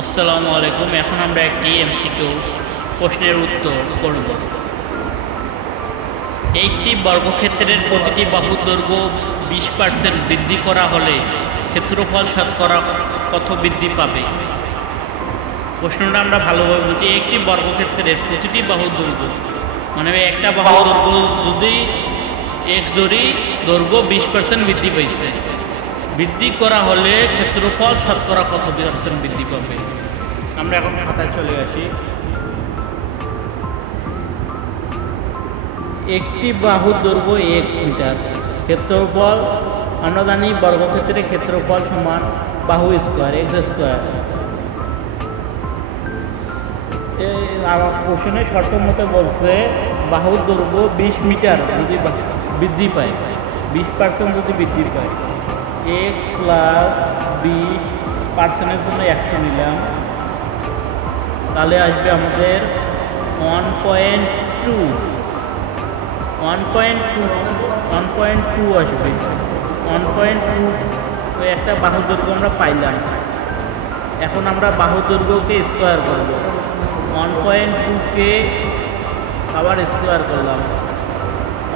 আসসালামু আলাইকুম। এখন আমরা একটি এমসিকিউ প্রশ্নের উত্তর করব। একটি বর্গক্ষেত্রের প্রতিটি বাহুর দৈর্ঘ্য 20% বৃদ্ধি করা হলে ক্ষেত্রফল শতকরা কত বৃদ্ধি পাবে? প্রশ্নটা আমরা ভালোভাবে বুঝি। একটি বর্গক্ষেত্রের প্রতিটি বাহুর দৈর্ঘ্য মানে একটা বাহুর দৈর্ঘ্য যদি এক্স ধরি, দৈর্ঘ্য 20% বৃদ্ধি পাইছে, বৃদ্ধি করা হলে ক্ষেত্রফল শতকরা কত % বৃদ্ধি পাবে? আমরা এখন খাতায় চলে আসি। একটি বাহুর দৈর্ঘ্য এক্স মিটার, ক্ষেত্রফল আমরা জানি বর্গক্ষেত্রের ক্ষেত্রফল সমান বাহু স্কোয়ার এক্স স্কোয়ার। আমার কোশ্চেনের শর্ত মতো বলছে বাহুর দৈর্ঘ্য 20 মিটার যদি বৃদ্ধি পায়, 20% যদি বৃদ্ধি পায়, এক্স প্লাস 20%-এর জন্য 100 নিলাম, তাহলে আসবে আমাদের 1.2 আসবে। 1.2 একটা বাহুর দৈর্ঘ্য আমরা পাইলাম। এখন আমরা বাহুর দৈর্ঘ্যকে স্কোয়ার করব। 1.2কে আবার স্কোয়ার করলাম,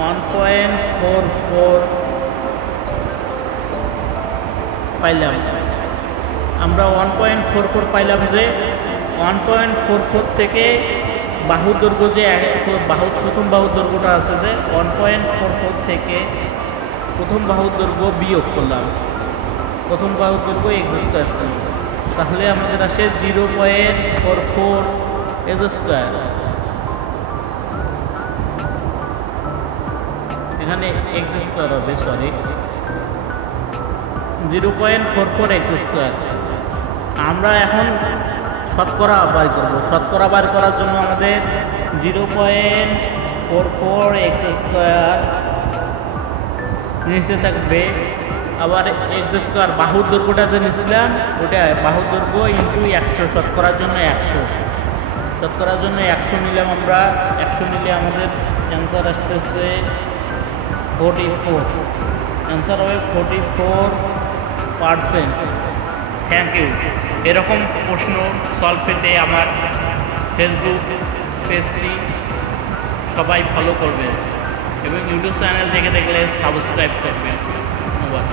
1.44 পাইলাম। আমরা 1.44 পাইলাম যে 1.44 থেকে বাহুর দৈর্ঘ্য যে প্রথম বাহুর দৈর্ঘ্যটা আছে যে 1.44 থেকে প্রথম বাহুর দৈর্ঘ্য বিয়োগ করলাম, প্রথম বাহুর দৈর্ঘ্য এক্স স্কোয়ার ছিল, তাহলে আমাদের আসে 0.44 এক্স স্কোয়ার। এখানে এক্স স্কোয়ার হবে, সরি 0.44 এক্স স্কোয়ার। আমরা এখন শতকরা বার করব। শতকরা বার করার জন্য আমাদের 0.44 এক্স স্কোয়ার নিচে থাকবে, আবার এক্স স্কোয়ার বাহুর দৈর্ঘ্যটা যে নিয়েছিলাম ওটা বাহুর দৈর্ঘ্য ইন্টু 100, শতকরার জন্য 100, শতকরার জন্য 100 নিলাম আমরা। 100 নিলে আমাদের অ্যান্সার আসতেছে 44, অ্যান্সার হবে 44%। Thank you. এরকম প্রশ্ন সলভ পেতে আমার ফেসবুক পেজটি সবাই ফলো করবেন এবং ইউটিউব চ্যানেল থেকে দেখলে সাবস্ক্রাইব করবেন। ধন্যবাদ।